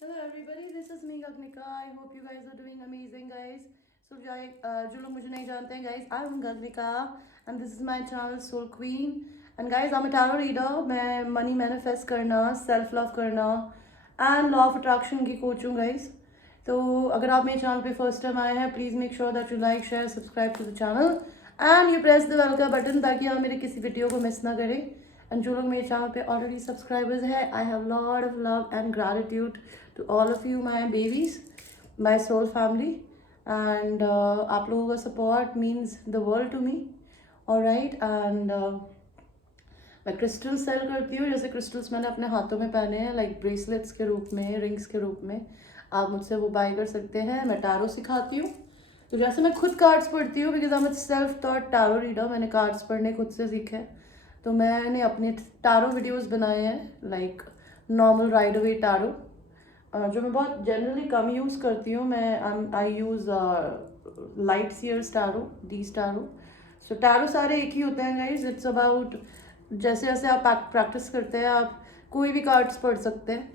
Hello everybody, this is me Gagnika. I hope you guys are doing amazing, guys. So जो लोग मुझे नहीं जानते हैं, guys, I'm Gagnika and this is my channel Soul Queen. And guys, I'm a tarot reader. मैं money manifest करना, self love करना and law of attraction की coach हूँ, guys. तो अगर आप मेरे चैनल पे फर्स्ट टाइम आए हैं, please make sure that you like share subscribe to the channel and you press the bell का बटन ताकि आप मेरे किसी वीडियो को मिस ना करें. एंड जो लोग मेरे चैनल पे ऑलरेडी सब्सक्राइबर्स हैं, I have lot of love and gratitude to all of you my babies, my soul family. And आप लोगों का support means the world to me. Alright. And मैं क्रिस्टल्स सेल करती हूँ. जैसे क्रिस्टल्स मैंने अपने हाथों में पहने हैं, लाइक ब्रेसलेट्स के रूप में, रिंग्स के रूप में. आप मुझसे वो बाय कर सकते हैं. मैं टारो सिखाती हूँ. तो जैसे मैं खुद कार्ड्स पढ़ती हूँ, because I am self taught tarot reader. मैंने कार्ड्स पढ़ने खुद से सीखे हैं. तो मैंने अपने टारो वीडियोस बनाए हैं, like normal Rider Waite tarot, जो मैं बहुत जनरली कम यूज़ करती हूँ. मैं I use light seers tarot, these tarot. So tarot सारे एक ही होते हैं, गाइज. इट्स अबाउट जैसे जैसे आप प्रैक्टिस करते हैं, आप कोई भी कार्ड्स पढ़ सकते हैं.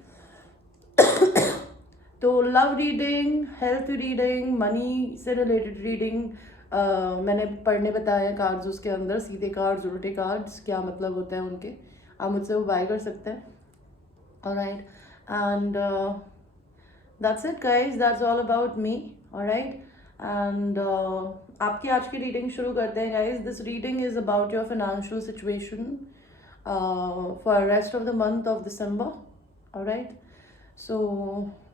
तो love reading, health reading, money से रिलेटेड रीडिंग मैंने पढ़ने बताए हैं कार्ड्स. उसके अंदर सीधे कार्ड्स, उल्टे कार्ड्स, क्या मतलब होते हैं उनके, आप मुझसे वो बाय कर सकते हैं. Alright. And that's it guys, that's all about me. Alright. And आपकी आज की रीडिंग शुरू करते हैं, guys. This reading is about your financial situation for rest of the month of December. Alright. So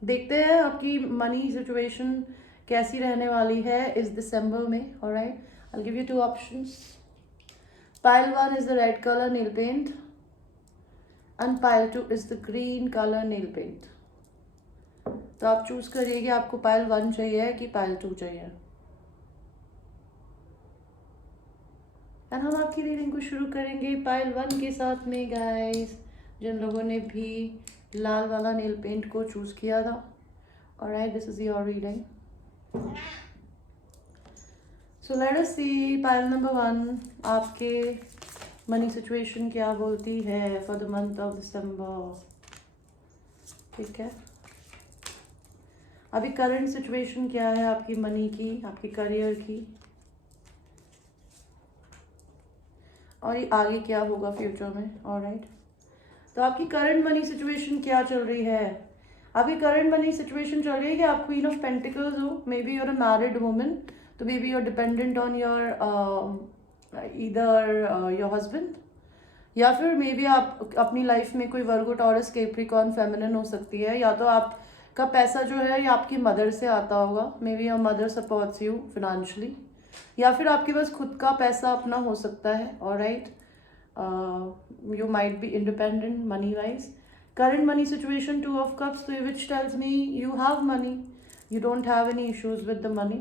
देखते हैं आपकी मनी सिचुएशन कैसी रहने वाली है इस दिसंबर में. Alright. I give you two options. Pile 1 is the red colour nail paint and pile 2 is the green colour nail paint. तो आप चूज करिए कि आपको पाइल 1 चाहिए कि पाइल 2 चाहिए. एंड हम आपकी रीडिंग को शुरू करेंगे पाइल 1 के साथ में, गाइस. जिन लोगों ने भी लाल वाला नेल पेंट को चूज किया था. Alright, this is your reading. So let us see pile number 1, आपके मनी सिचुएशन क्या बोलती है for the month of December. ठीक है. अभी करंट सिचुएशन क्या है आपकी मनी की, आपकी करियर की, और ये आगे क्या होगा फ्यूचर में. ऑलराइट. तो आपकी करंट मनी सिचुएशन क्या चल रही है. आपकी करंट मनी सिचुएशन चल रही है कि आप क्वीन ऑफ पेंटिकल्स हो. Maybe you're a married woman, तो maybe you're dependent on your either your husband, या फिर मे बी आप अपनी लाइफ में कोई वर्गो, टॉरस, कैप्रिकॉर्न, फेमिनिन हो सकती है. या तो आपका पैसा जो है ये आपकी मदर से आता होगा. May be your mother supports you financially, या फिर आपके पास खुद का पैसा अपना हो सकता है. Alright. You might be independent money wise. Current money situation, 2 of cups, so which tells me you have money, you don't have any issues with the money.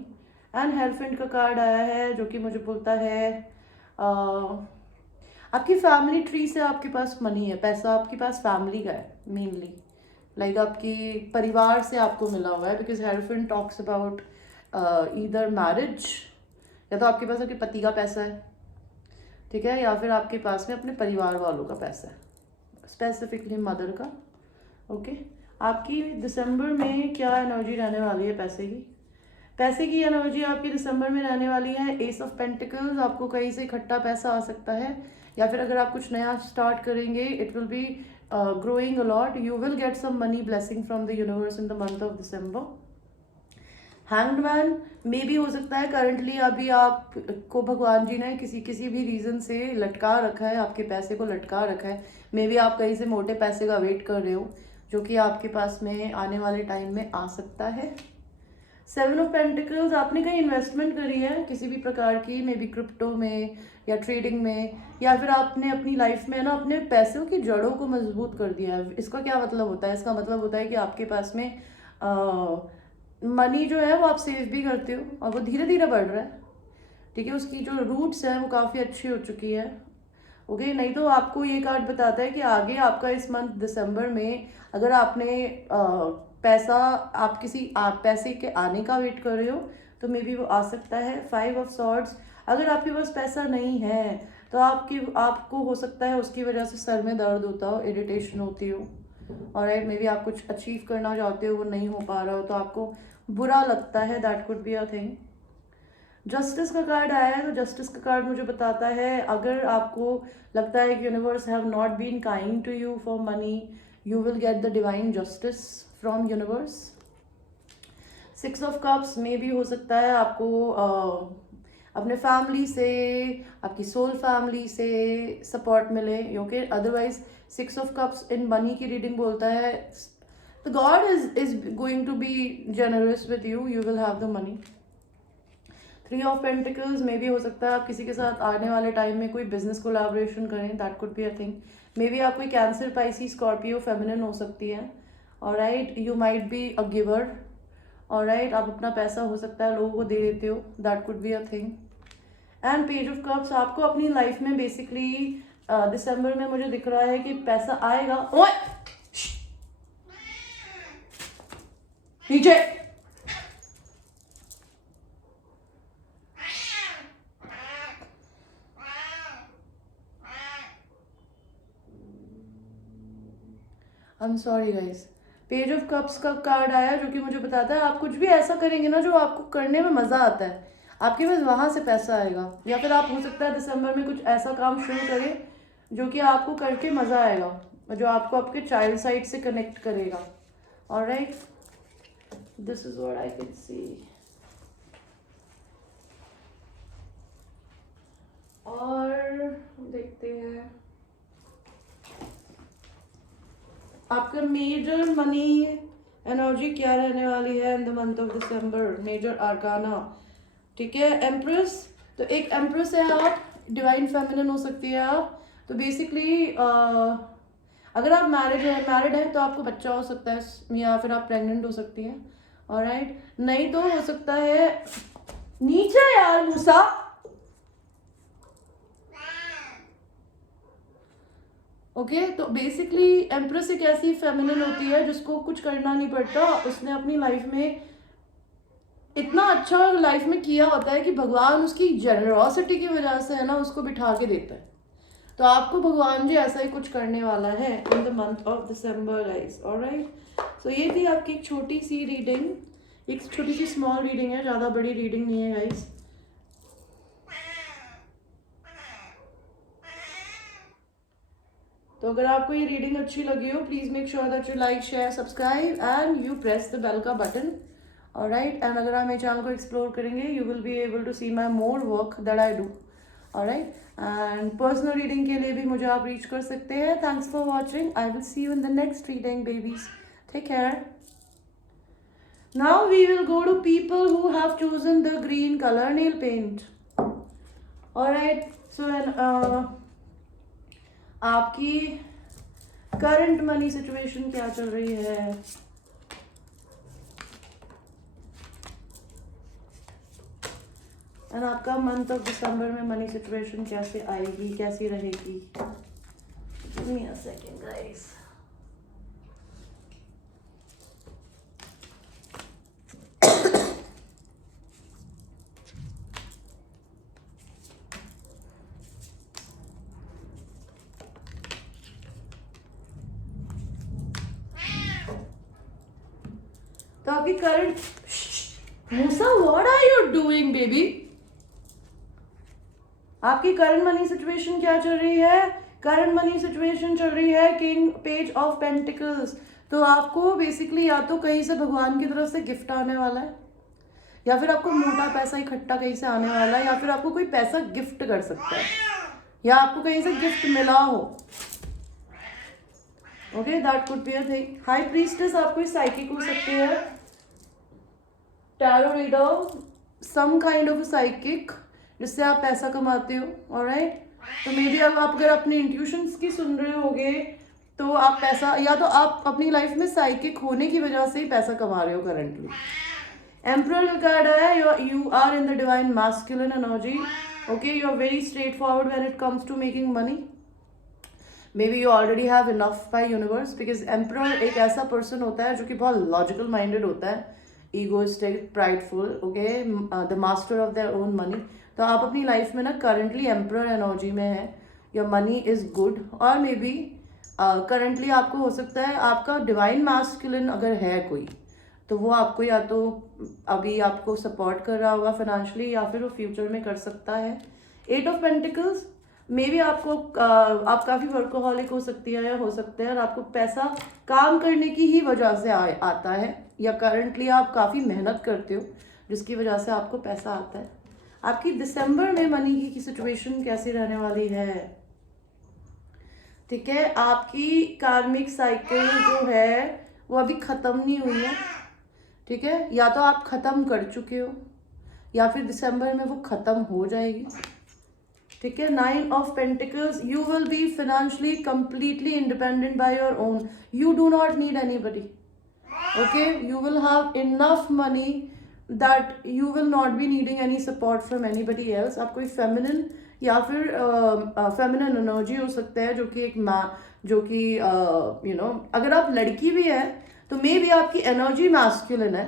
And Hierophant का कार्ड आया है जो कि मुझे बोलता है आपकी फैमिली ट्री से आपके पास मनी है, पैसा आपके पास फैमिली का है मेनली, लाइक आपकी परिवार से आपको मिला हुआ है. Because Hierophant talks about either marriage, या तो आपके पास आपके पति का पैसा है, ठीक है, या फिर आपके पास में अपने परिवार वालों का पैसा है, स्पेसिफिकली मदर का. ओके. आपकी दिसंबर में क्या एनर्जी रहने वाली है पैसे की. पैसे की एनर्जी आपकी दिसंबर में रहने वाली है एस ऑफ पेंटिकल्स. आपको कहीं से इकट्ठा पैसा आ सकता है, या फिर अगर आप कुछ नया स्टार्ट करेंगे, it will be growing a lot. You will get some money blessing from the universe in the month of December. Hanged man मे भी हो सकता है करंटली अभी आपको भगवान जी ने किसी भी रीज़न से लटका रखा है, आपके पैसे को लटका रखा है. मे भी आप कहीं से मोटे पैसे का वेट कर रहे हो जो कि आपके पास में आने वाले टाइम में आ सकता है. 7 ऑफ पेंटिकल्स, आपने कहीं इन्वेस्टमेंट करी है किसी भी प्रकार की, मे बी क्रिप्टो में या ट्रेडिंग में, या फिर आपने अपनी लाइफ में ना अपने पैसों की जड़ों को मजबूत कर दिया है. इसका क्या मतलब होता है. इसका मतलब होता है कि आपके पास में मनी जो है वो आप सेव भी करते हो और वो धीरे धीरे बढ़ रहा है. ठीक है. उसकी जो रूट्स है वो काफ़ी अच्छी हो चुकी है. ओके. नहीं तो आपको ये कार्ड बताता है कि आगे आपका इस मंथ दिसंबर में अगर आपने पैसा, आप किसी पैसे के आने का वेट कर रहे हो तो मे बी वो आ सकता है. 5 ऑफ सॉर्ड्स, अगर आपके पास पैसा नहीं है तो आपको हो सकता है उसकी वजह से सर में दर्द होता हो, इरिटेशन होती हो. ऑलराइट, मे बी आप कुछ अचीव करना चाहते हो, वो नहीं हो पा रहा हो तो आपको बुरा लगता है, that could be a thing. Justice का कार्ड आया है, तो जस्टिस का कार्ड मुझे बताता है अगर आपको लगता है कि universe have not been kind to you for money, you will get the divine justice from universe. 6 of cups में भी हो सकता है आपको अपने फैमिली से, आपकी सोल फैमिली से सपोर्ट मिले, okay. Otherwise 6 of cups in money की रीडिंग बोलता है the God is going to be generous with you, you will have the money. 3 of pentacles में भी हो सकता है आप किसी के साथ आने वाले टाइम में कोई बिजनेस कोलैबोरेशन करें, that could be a thing. May be आप कोई कैंसर, पाइसी, स्कॉर्पियो, फेमिनिन हो सकती है, alright. You might be a giver, alright. आप अपना पैसा हो सकता है लोगों को दे देते हो, that could be a thing. And page of cups, आपको अपनी लाइफ में बेसिकली दिसंबर में मुझे दिख रहा है कि पैसा आएगा। ओए नीचे, I am sorry guys. Page of cups का कार्ड आया जो कि मुझे बताता है आप कुछ भी ऐसा करेंगे ना जो आपको करने में मज़ा आता है, आपके पास वहाँ से पैसा आएगा। या फिर आप हो सकता है दिसंबर में कुछ ऐसा काम शुरू करें जो कि आपको करके मज़ा आएगा, जो आपको आपके चाइल्ड साइड से कनेक्ट करेगा, alright. This is what I can see. और देखते हैं आपका मेजर मनी एनर्जी क्या रहने वाली है in the month of December, major arcana, ठीक है। एम्प्रेस, तो एक एम्प्रेस है आप, डिवाइन फेमिनिन हो सकती है आप। तो बेसिकली अगर आप मैरिड है तो आपको बच्चा हो सकता है, या फिर आप प्रेग्नेंट हो सकती हैं, ऑलराइट। नहीं तो हो सकता है नीचे यार मूसा, ओके। तो बेसिकली एम्प्रेस एक ऐसी फेमिनिन होती है जिसको कुछ करना नहीं पड़ता, उसने अपनी लाइफ में इतना अच्छा लाइफ में किया होता है कि भगवान उसकी जेनरॉसिटी की वजह से है ना उसको बिठा के देता है। तो आपको भगवान जी ऐसा ही कुछ करने वाला है in the month of December guys, alright. So ये थी आपकी एक छोटी सी रीडिंग, एक छोटी सी स्मॉल रीडिंग है, ज़्यादा बड़ी रीडिंग नहीं है गाइस। तो अगर आपको ये रीडिंग अच्छी लगी हो, please make sure that you like, share, subscribe and you press the bell का बटन, ऑलराइट। एंड अगर आप मेरे चैनल को एक्सप्लोर करेंगे you will be able to see my more work that I do, alright. And personal reading के लिए भी मुझे आप रीच कर सकते हैं। Thanks for watching, I will see you in the next reading babies, take care. Now we will go to people who have chosen the green color nail paint. Alright, so आपकी current money situation क्या चल रही है? And आपका month of दिसंबर में money situation कैसे आएगी, कैसी रहेगी? Give me a second, guys. तो आपकी current, Moosa what are you doing baby? आपकी करंट मनी सिचुएशन क्या चल रही है? करंट मनी सिचुएशन चल रही है किंग, पेज ऑफ पेंटिकल्स। तो आपको बेसिकली या तो कहीं से भगवान की तरफ से गिफ्ट आने वाला है, या फिर आपको मोटा पैसा इकट्ठा कहीं से आने वाला है, या फिर आपको कोई पैसा गिफ्ट कर सकता है, या आपको कहीं से गिफ्ट मिला हो, okay, that could be a thing. High priestess आप कोई साइकिक हो सकती है, tarot reader, some kind of psychic जिससे आप पैसा कमाते हो, ऑलराइट। तो मे बी अब आप अगर अपने इंट्यूशंस की सुन रहे होगे तो आप पैसा, या तो आप अपनी लाइफ में साइकिक होने की वजह से ही पैसा कमा रहे हो करंटली। एम्परर का कार्ड है, you are in the divine masculine energy, okay. You are very straightforward when it comes to making money. Maybe you already have enough by universe, because emperor एक ऐसा person होता है जो कि बहुत logical minded होता है, egoistic, prideful, okay, the master of their own money. तो आप अपनी लाइफ में ना करंटली एम्परर एनर्जी में है, योर मनी इज गुड, और मे बी करंटली आपको हो सकता है आपका डिवाइन मैस्कुलिन अगर है कोई, तो वो आपको या तो अभी आपको सपोर्ट कर रहा होगा फाइनेंशियली, या फिर वो फ्यूचर में कर सकता है। 8 ऑफ पेंटिकल्स, मे बी आपको आप काफ़ी वर्कोहॉलिक हो सकती है या हो सकते हैं, और आपको पैसा काम करने की ही वजह से आता है, या करंटली आप काफ़ी मेहनत करते हो जिसकी वजह से आपको पैसा आता है। आपकी दिसंबर में मनी की सिचुएशन कैसी रहने वाली है? ठीक है, आपकी कार्मिक साइकिल जो है वो अभी ख़त्म नहीं हुई है। ठीक है, या तो आप ख़त्म कर चुके हो या फिर दिसंबर में वो ख़त्म हो जाएगी। ठीक है, 9 of pentacles, you will be financially completely independent by your own, you do not need anybody. Okay, you will have enough money that you will not be needing any support from anybody else। आप कोई feminine या फिर feminine energy हो सकता है, जो कि एक जो कि अगर आप लड़की भी है तो मे बी आपकी एनर्जी मैस्कुलिन है,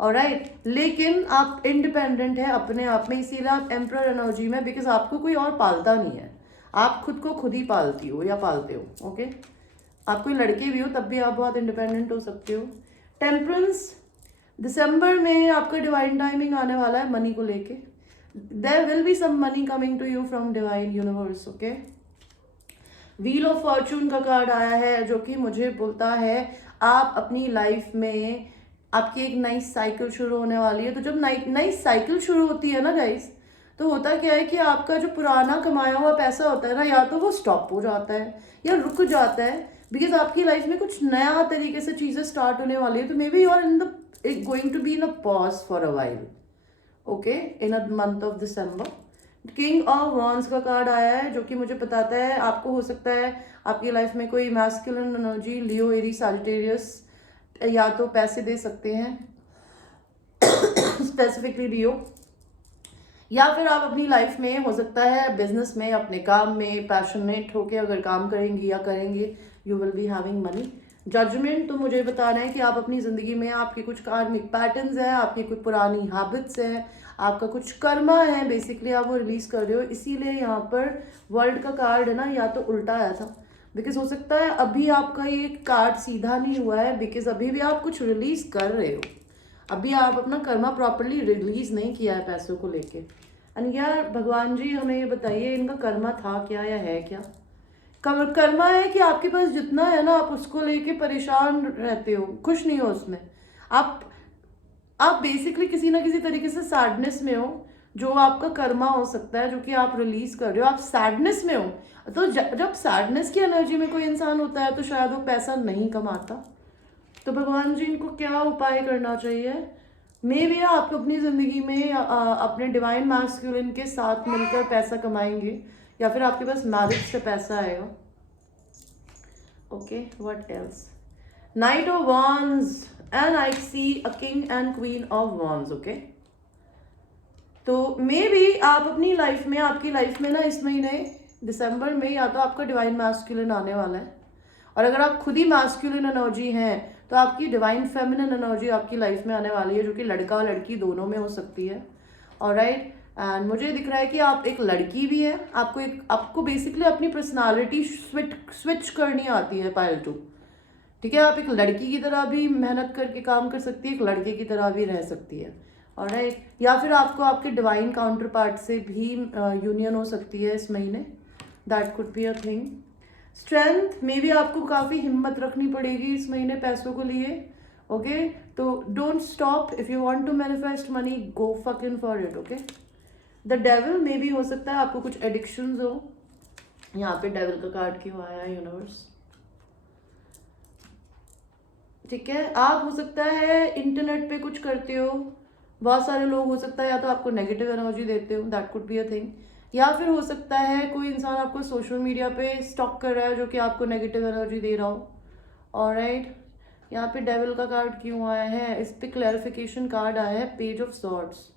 ऑलराइट, लेकिन आप इंडिपेंडेंट है अपने आप में, इसीलिए आप एम्परर एनर्जी में, बिकॉज आपको कोई और पालता नहीं है, आप खुद को खुद ही पालती हो या पालते हो। ओके, आप कोई लड़के भी हो तब भी आप बहुत इंडिपेंडेंट हो सकते हो। टेम्परेंस, दिसंबर में आपका डिवाइन टाइमिंग आने वाला है मनी को लेके, there will be some money coming to you from divine universe. Okay, wheel of fortune का कार्ड आया है जो कि मुझे बोलता है आप अपनी लाइफ में आपकी एक नई साइकिल शुरू होने वाली है। तो जब नई साइकिल शुरू होती है ना गाइस, तो होता क्या है कि आपका जो पुराना कमाया हुआ पैसा होता है ना, या तो वो स्टॉप हो जाता है या रुक जाता है, बिकॉज आपकी लाइफ में कुछ नया तरीके से चीज़ें स्टार्ट होने वाली है। तो maybe you are in the going to be in a pause for a while, okay, in a month of December. King of wands का कार्ड आया है जो कि मुझे बताता है आपको हो सकता है आपकी लाइफ में कोई मैस्कुलिन एनर्जी, लियो, एरीज, सैजिटेरियस, या तो पैसे दे सकते हैं स्पेसिफिकली लियो, या फिर आप अपनी लाइफ में हो सकता है बिजनेस में, अपने काम में पैशनेट होके अगर काम करेंगी या करेंगे, you will be having money. Judgement, तो मुझे बताना है कि आप अपनी ज़िंदगी में आपके कुछ कार्मिक पैटर्न्स हैं, आपकी कुछ पुरानी हैबिट्स हैं, आपका कुछ कर्मा है, बेसिकली आप वो रिलीज कर रहे हो। इसीलिए यहाँ पर वर्ल्ड का कार्ड है ना, या तो उल्टा आया था, बिकॉज हो सकता है अभी आपका ये कार्ड सीधा नहीं हुआ है, बिकॉज अभी भी आप कुछ रिलीज कर रहे हो, अभी आप अपना कर्मा प्रॉपरली रिलीज नहीं किया है पैसों को लेके। एंड यार भगवान जी हमें ये बताइए इनका कर्मा था क्या या है क्या? कर्मा है कि आपके पास जितना है ना आप उसको लेके परेशान रहते हो, खुश नहीं हो उसमें। आप बेसिकली किसी ना किसी तरीके से सैडनेस में हो, जो आपका कर्मा हो सकता है, जो कि आप रिलीज कर रहे हो, आप सैडनेस में हो। तो जब सैडनेस की एनर्जी में कोई इंसान होता है तो शायद वो पैसा नहीं कमाता। तो भगवान जी इनको क्या उपाय करना चाहिए? मे बी आप अपनी ज़िंदगी में अपने डिवाइन मैस्कुलिन के साथ मिलकर पैसा कमाएंगे, या फिर आपके पास मैरिज से पैसा आएगा। Okay, what else? Knight of wands and I see a king and queen of wands. Okay, तो मे बी आप अपनी लाइफ में, आपकी लाइफ में ना इस महीने दिसंबर में या तो आपका डिवाइन मैस्कुलिन आने वाला है, और अगर आप खुद ही मैस्कुलिन एनर्जी हैं तो आपकी डिवाइन फेमिनिन एनर्जी आपकी लाइफ में आने वाली है, जो कि लड़का और लड़की दोनों में हो सकती है। ऑलराइट, एंड मुझे दिख रहा है कि आप एक लड़की भी है, आपको बेसिकली अपनी पर्सनालिटी स्विच करनी आती है पायल टू। ठीक है, आप एक लड़की की तरह भी मेहनत करके काम कर सकती है, एक लड़के की तरह भी रह सकती है, ऑलराइट, या फिर आपको आपके डिवाइन काउंटर पार्ट से भी यूनियन हो सकती है इस महीने, that could be a thing. Strength, may be आपको काफ़ी हिम्मत रखनी पड़ेगी इस महीने पैसों को लिए। ओके, तो don't stop, if you want to manifest money go fucking for it. Okay, the devil, maybe हो सकता है आपको कुछ एडिक्शंस हो। यहाँ पे डेविल का कार्ड क्यों आया है यूनिवर्स? ठीक है, आप हो सकता है इंटरनेट पे कुछ करते हो, बहुत सारे लोग हो सकता है या तो आपको नेगेटिव एनर्जी देते हो, that could be a thing, या फिर हो सकता है कोई इंसान आपको सोशल मीडिया पे स्टॉक कर रहा है जो कि आपको नेगेटिव एनर्जी दे रहा हो। ऑलराइट, यहाँ पे डेविल का कार्ड क्यों आया है? इस पे क्लैरिफिकेशन कार्ड आया है, पेज ऑफ सॉर्ड्स।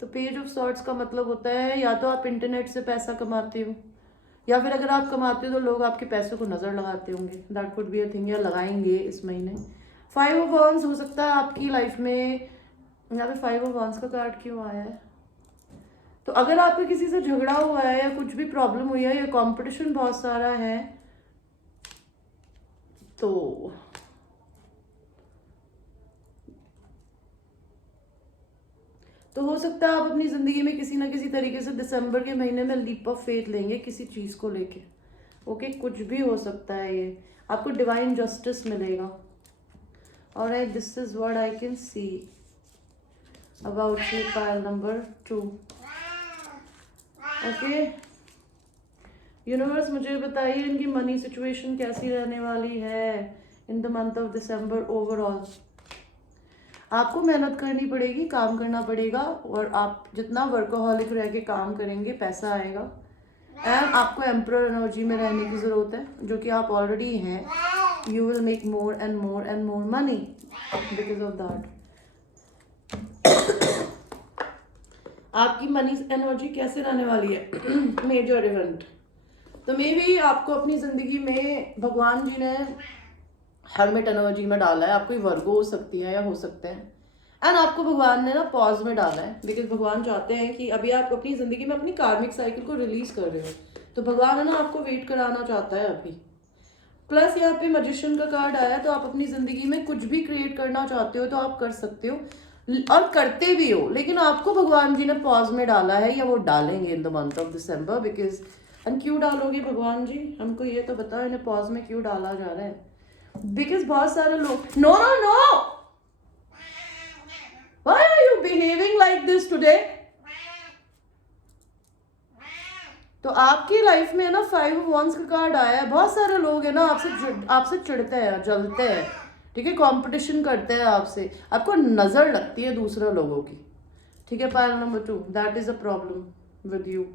तो पेज ऑफ सॉर्ड्स का मतलब होता है या तो आप इंटरनेट से पैसा कमाते हो, या फिर अगर आप कमाते हो तो लोग आपके पैसों को नज़र लगाते होंगे, that could be a thing, या लगाएंगे इस महीने। 5 ऑफ वॉन्ड्स हो सकता है आपकी लाइफ में, यहाँ पे 5 ऑफ वॉन्ड्स का कार्ड क्यों आया है? तो अगर आपको किसी से झगड़ा हुआ है या कुछ भी प्रॉब्लम हुई है या कंपटीशन बहुत सारा है, तो हो सकता है आप अपनी ज़िंदगी में किसी ना किसी तरीके से दिसंबर के महीने में लीप ऑफ फेथ लेंगे किसी चीज़ को लेके। ओके, कुछ भी हो सकता है, ये आपको डिवाइन जस्टिस मिलेगा। Alright, this is what I can see about you, pile number 2। Okay, universe मुझे बताइए इनकी मनी सिचुएशन कैसी रहने वाली है in the month of December overall. आपको मेहनत करनी पड़ेगी, काम करना पड़ेगा, और आप जितना वर्कोहॉलिक रह के काम करेंगे पैसा आएगा। एंड आपको एम्परर एनर्जी में रहने की ज़रूरत है, जो कि आप ऑलरेडी हैं। You will make more and more and more money because of that. आपकी मनी एनर्जी कैसे रहने वाली है मेजर इवेंट। तो मे भी आपको अपनी ज़िंदगी में भगवान जी ने हर्मिट एनर्जी में डाला है। आपको वर्गो हो सकती है या हो सकते हैं, एंड आपको भगवान ने ना पॉज में डाला है, बिकॉज भगवान चाहते हैं कि अभी आप अपनी ज़िंदगी में अपनी कार्मिक साइकिल को रिलीज कर रहे हो, तो भगवान है ना आपको वेट कराना चाहता है अभी। प्लस यहाँ पे मैजिशियन का कार्ड आया है, तो आप अपनी ज़िंदगी में कुछ भी क्रिएट करना चाहते हो तो आप कर सकते हो और करते भी हो, लेकिन आपको भगवान जी ने पॉज में डाला है, या वो डालेंगे इन the month of December. Because and क्यों डालोगे भगवान जी, हमको ये तो बताओ इन्हें पॉज में क्यों डाला जा रहा है। बिकॉज बहुत सारे लोग, no no no, why are you behaving like this today. तो आपकी लाइफ में है ना 5 ऑफ wands का कार्ड आया है। बहुत सारे लोग है ना आपसे चिढ़ते हैं, जलते हैं, ठीक है, कंपटीशन करते हैं आपसे, आपको नजर लगती है दूसरे लोगों की, ठीक है। Pile number 2, that is a problem with you.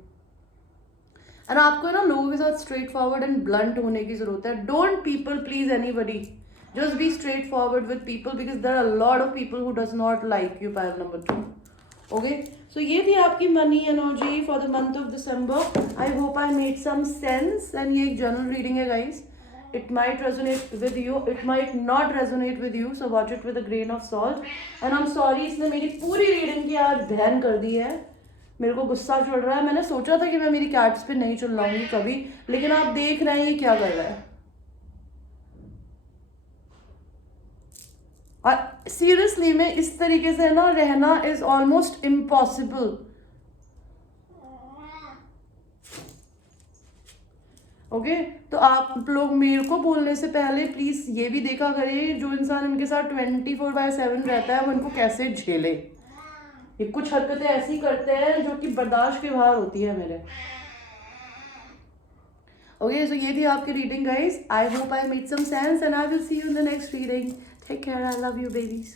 And आपको है ना लोगों के साथ स्ट्रेट फॉरवर्ड एंड ब्लंट होने की जरूरत है। Don't people please anybody, just be straightforward with people, because there are lot of people who does not like you. Pile number 2। Okay, so ये थी आपकी money energy for the month of December. I hope I made some sense. And ये एक general reading है guys, it might resonate with you, it might not resonate with you, so watch it with a grain of salt. and I'm sorry, इसने मेरी पूरी reading की आज बहन कर दी है। मेरे को गुस्सा चढ़ रहा है। मैंने सोचा था कि मैं मेरी कैट्स पे नहीं चिल्लाऊंगी कभी, लेकिन आप देख रहे हैं ये क्या कर रहा है। और सीरियसली में इस तरीके से ना रहना इज ऑलमोस्ट इम्पॉसिबल। ओके, तो आप लोग मेरे को बोलने से पहले प्लीज ये भी देखा करिए जो इंसान इनके साथ 24/7 रहता है वो इनको कैसे झेले। ये कुछ हरकतें ऐसी करते हैं जो कि बर्दाश्त के बाहर होती है मेरे। ओके, सो ये थी आपकी reading guys. I hope I made some sense and I will see you in the next reading. Take care, I love you babies.